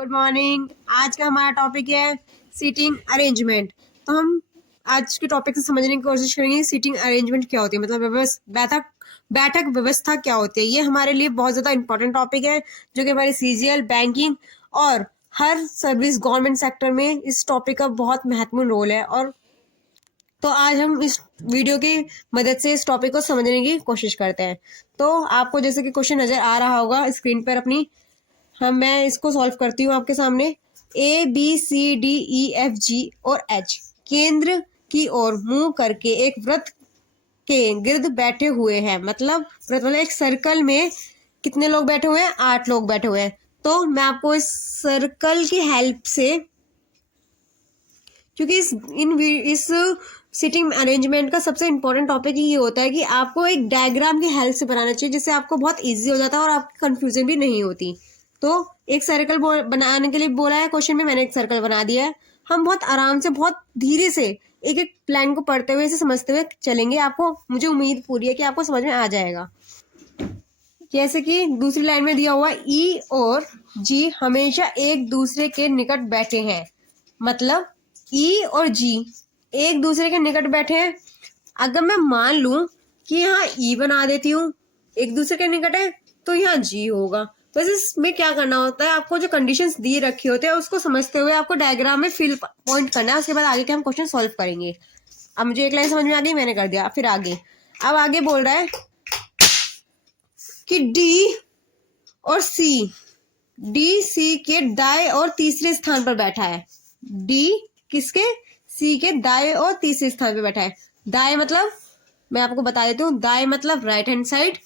Good morning. आज का हमारा टॉपिक है सीटिंग अरेंजमेंट। तो हम आज के टॉपिक से समझने की कोशिश करेंगे सीटिंग अरेंजमेंट क्या होती है, मतलब बैठक व्यवस्था क्या होती है। ये हमारे लिए बहुत ज़्यादा इंपॉर्टेंट टॉपिक है जो कि हमारे सीजीएल, बैंकिंग और हर सर्विस गवर्नमेंट सेक्टर में इस टॉपिक का बहुत महत्वपूर्ण रोल है। और तो आज हम इस वीडियो की मदद से इस टॉपिक को समझने की कोशिश करते हैं। तो आपको जैसे कि क्वेश्चन नजर आ रहा होगा स्क्रीन पर अपनी, मैं इसको सॉल्व करती हूँ आपके सामने। A B C D E F G और एच केंद्र की ओर मुंह करके एक वृत्त के गिर्द बैठे हुए हैं। मतलब वृत्त मतलब एक सर्कल में कितने लोग बैठे हुए हैं? 8 लोग बैठे हुए हैं। तो मैं आपको इस सर्कल की हेल्प से, क्योंकि इस सिटिंग अरेंजमेंट का सबसे इंपॉर्टेंट टॉपिक ये होता है कि आपको एक डायग्राम की हेल्प से बनाना चाहिए, जिससे आपको बहुत इजी हो जाता है और आपकी कंफ्यूजन भी नहीं होती। तो एक सर्कल बनाने के लिए बोला है क्वेश्चन में, मैंने एक सर्कल बना दिया है। हम बहुत आराम से, बहुत धीरे से एक एक प्लान को पढ़ते हुए, इसे समझते हुए चलेंगे। आपको, मुझे उम्मीद पूरी है कि आपको समझ में आ जाएगा। जैसे कि दूसरी लाइन में दिया हुआ ई और जी हमेशा एक दूसरे के निकट बैठे हैं। मतलब ई और जी एक दूसरे के निकट बैठे हैं। अगर मैं मान लूं कि यहाँ ई बना देती हूँ, एक दूसरे के निकट है, तो यहाँ जी होगा। बस इसमें क्या करना होता है, आपको जो कंडीशंस दी रखी होते हैं उसको समझते हुए आपको डायग्राम में फिल पॉइंट करना है। उसके बाद आगे के हम क्वेश्चन सॉल्व करेंगे। अब मुझे एक लाइन समझ में आ गई, मैंने कर दिया। फिर आगे, अब आगे बोल रहा है कि डी और सी के दाएं और तीसरे स्थान पर बैठा है। डी किसके? सी के दाएं और तीसरे स्थान पर बैठा है। दाएं मतलब, मैं आपको बता देती हूँ, दाएं मतलब राइट हैंड साइड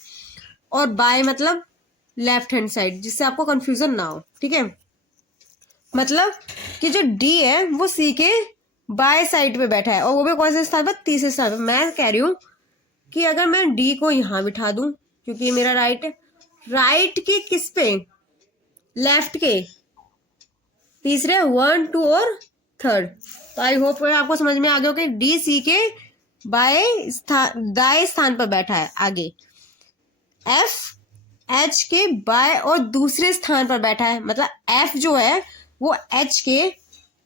और बाएं मतलब लेफ्ट हैंड साइड, जिससे आपको कंफ्यूजन ना हो। ठीक है, मतलब कि जो डी है वो सी के बाएं साइड पे बैठा है, और वो भी कौन से स्थान पर? तीसरे स्थान पर। मैं कह रही हूँ कि अगर मैं डी को यहां बिठा दूं, क्योंकि मेरा राइट है, राइट के किस पे? लेफ्ट के तीसरे, 1, 2 और 3rd। तो आई होप आपको समझ में आ गया कि डी सी के दाएं स्थान पर बैठा है। आगे एफ एच के बाएं और दूसरे स्थान पर बैठा है। मतलब एफ जो है वो एच के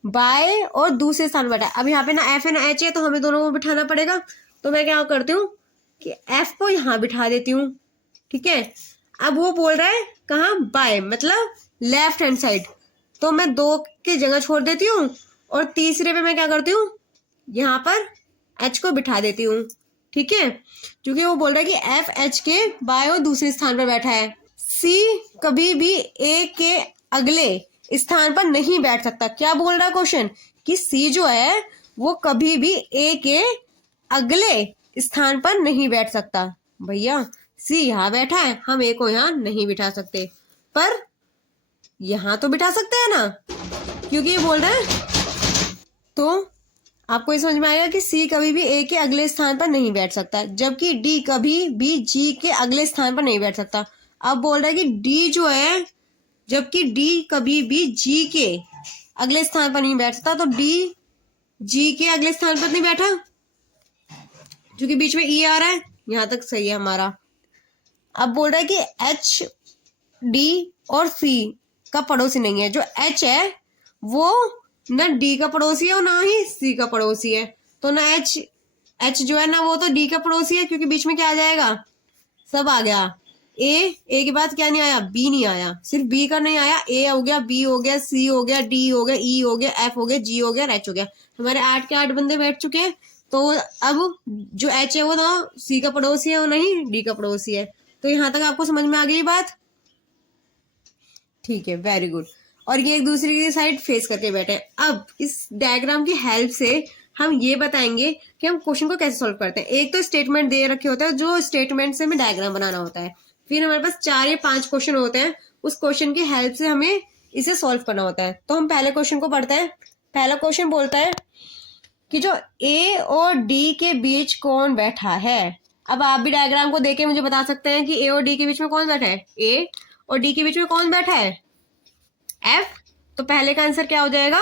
बाएं और दूसरे स्थान पर बैठा है। अब यहाँ पे ना एफ है ना एच है, तो हमें दोनों को बिठाना पड़ेगा। तो मैं क्या करती हूँ कि एफ को यहाँ बिठा देती हूँ। ठीक है, अब वो बोल रहा है कहाँ? बाएं, मतलब लेफ्ट हैंड साइड। तो मैं 2 की जगह छोड़ देती हूँ और तीसरे पे मैं क्या करती हूँ, यहाँ पर एच को बिठा देती हूँ। ठीक है, क्योंकि वो बोल रहा है कि एफ एच के बाएं और दूसरे स्थान पर बैठा है। सी कभी भी ए के अगले स्थान पर नहीं बैठ सकता। क्या बोल रहा है क्वेश्चन? कि सी जो है वो कभी भी ए के अगले स्थान पर नहीं बैठ सकता। भैया सी यहाँ बैठा है, हम ए को यहाँ नहीं बिठा सकते, पर यहाँ तो बिठा सकते हैं ना, क्योंकि ये बोल रहे हैं। तो आपको ये समझ में आएगा कि सी कभी भी ए के अगले स्थान पर नहीं बैठ सकता, जबकि डी कभी भी जी के अगले स्थान पर नहीं बैठ सकता। अब बोल रहा है कि डी जो है, जबकि डी कभी भी जी के अगले स्थान पर नहीं बैठ सकता, तो डी जी के अगले स्थान पर नहीं बैठा, क्योंकि बीच में ई आ रहा है। यहां तक सही है हमारा। अब बोल रहा है कि एच डी और सी का पड़ोसी नहीं है। जो एच है वो ना डी का पड़ोसी है और ना ही सी का पड़ोसी है। तो ना एच जो है ना वो तो डी का पड़ोसी है, क्योंकि बीच में क्या आ जाएगा? सब आ गया। ए के बाद क्या नहीं आया? बी नहीं आया। सिर्फ बी का नहीं आया, ए हो गया, बी हो गया, सी हो गया, डी हो गया, ई हो गया, एफ हो गया, जी हो गया, एच हो गया। हमारे 8 के 8 बंदे बैठ चुके हैं। तो अब जो एच है वो ना सी का पड़ोसी है और नहीं डी का पड़ोसी है। तो यहां तक आपको समझ में आ गई बात? ठीक है, वेरी गुड। और ये एक दूसरे की साइड फेस करके बैठे हैं। अब इस डायग्राम की हेल्प से हम ये बताएंगे कि हम क्वेश्चन को कैसे सॉल्व करते हैं। एक तो स्टेटमेंट दे रखे होते हैं, जो स्टेटमेंट से हमें डायग्राम बनाना होता है। फिर हमारे पास 4 या 5 क्वेश्चन होते हैं, उस क्वेश्चन की हेल्प से हमें इसे सॉल्व करना होता है। तो हम पहले क्वेश्चन को पढ़ते हैं। पहला क्वेश्चन बोलता है कि जो ए और डी के बीच कौन बैठा है। अब आप भी डायग्राम को देख के मुझे बता सकते हैं कि ए और डी के बीच में कौन बैठा है। ए और डी के बीच में कौन बैठा है? एफ। तो पहले का आंसर क्या हो जाएगा?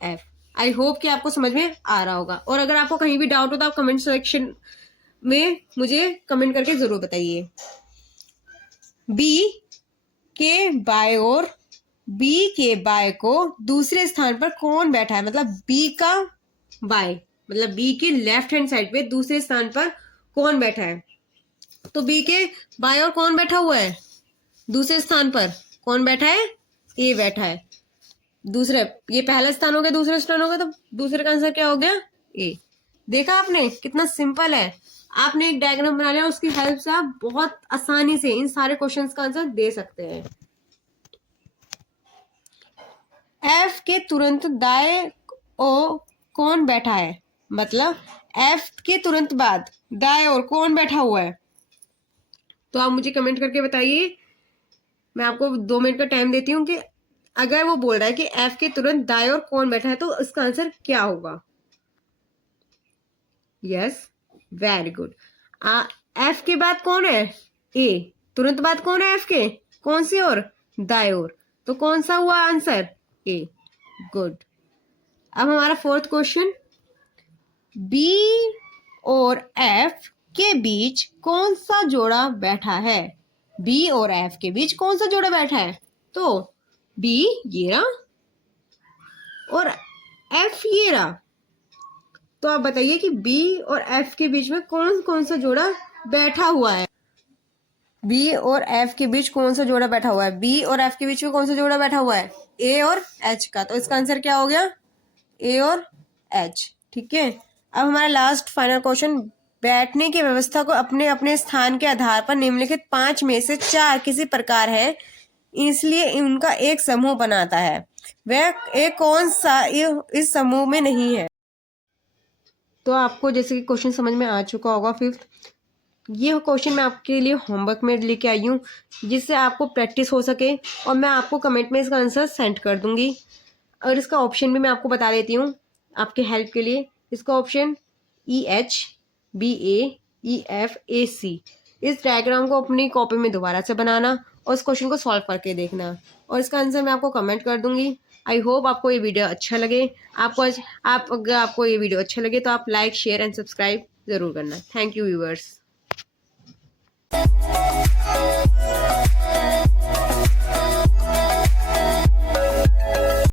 एफ। आई होप कि आपको समझ में आ रहा होगा। और अगर आपको कहीं भी डाउट हो तो आप कमेंट सेक्शन में मुझे कमेंट करके जरूर बताइए। बी के बाएं ओर बी के बाय को दूसरे स्थान पर कौन बैठा है, मतलब बी का बाय, मतलब बी के लेफ्ट हैंड साइड पे दूसरे स्थान पर कौन बैठा है। तो बी के बाय और कौन बैठा हुआ है दूसरे स्थान पर, कौन बैठा है, ए बैठा है। दूसरे, ये पहला स्थान हो गया, दूसरा स्थान हो गया, तो दूसरे का आंसर क्या हो गया, ए। देखा आपने कितना सिंपल है। आपने एक डायग्राम बना लिया, उसकी हेल्प से आप बहुत आसानी से इन सारे क्वेश्चंस का आंसर दे सकते हैं। एफ के तुरंत दाएं ओ कौन बैठा है, मतलब एफ के तुरंत बाद दाएं और कौन बैठा हुआ है। तो आप मुझे कमेंट करके बताइए, मैं आपको 2 मिनट का टाइम देती हूँ कि अगर वो बोल रहा है कि एफ के तुरंत दाएं और कौन बैठा है तो इसका आंसर क्या होगा। Yes, very good. एफ के बाद कौन है, ए। तुरंत बाद कौन है एफ के, कौन सी ओर, दाएं ओर, तो कौन सा हुआ आंसर, ए। गुड। अब हमारा फोर्थ क्वेश्चन, बी और एफ के बीच कौन सा जोड़ा बैठा है। बी और एफ के बीच कौन सा जोड़ा बैठा है, तो बी ये रहा और एफ ये रहा। तो आप बताइए कि बी और एफ के बीच में कौन कौन सा जोड़ा बैठा हुआ है। बी और एफ के बीच कौन सा जोड़ा बैठा हुआ है, बी और एफ के बीच में कौन सा जोड़ा बैठा हुआ है, ए और एच का। तो इसका आंसर क्या हो गया, ए और एच। ठीक है। अब हमारा लास्ट फाइनल क्वेश्चन, बैठने की व्यवस्था को अपने अपने स्थान के आधार पर निम्नलिखित 5 में से 4 किसी प्रकार है, इसलिए उनका एक समूह बनाता है, वह एक कौन सा इस समूह में नहीं है। तो आपको जैसे कि क्वेश्चन समझ में आ चुका होगा फिफ्थ, ये क्वेश्चन मैं आपके लिए होमवर्क में लेके आई हूँ जिससे आपको प्रैक्टिस हो सके, और मैं आपको कमेंट में इसका आंसर सेंड कर दूंगी। और इसका ऑप्शन भी मैं आपको बता देती हूँ आपके हेल्प के लिए। इसका option EH BA EF AC। इस डायग्राम को अपनी कॉपी में दोबारा से बनाना और इस क्वेश्चन को सॉल्व करके देखना, और इसका आंसर मैं आपको कमेंट कर दूंगी। आई होप आपको ये वीडियो अच्छा लगे। अगर आपको ये वीडियो अच्छा लगे तो आप लाइक, शेयर एंड सब्सक्राइब जरूर करना। Thank you viewers.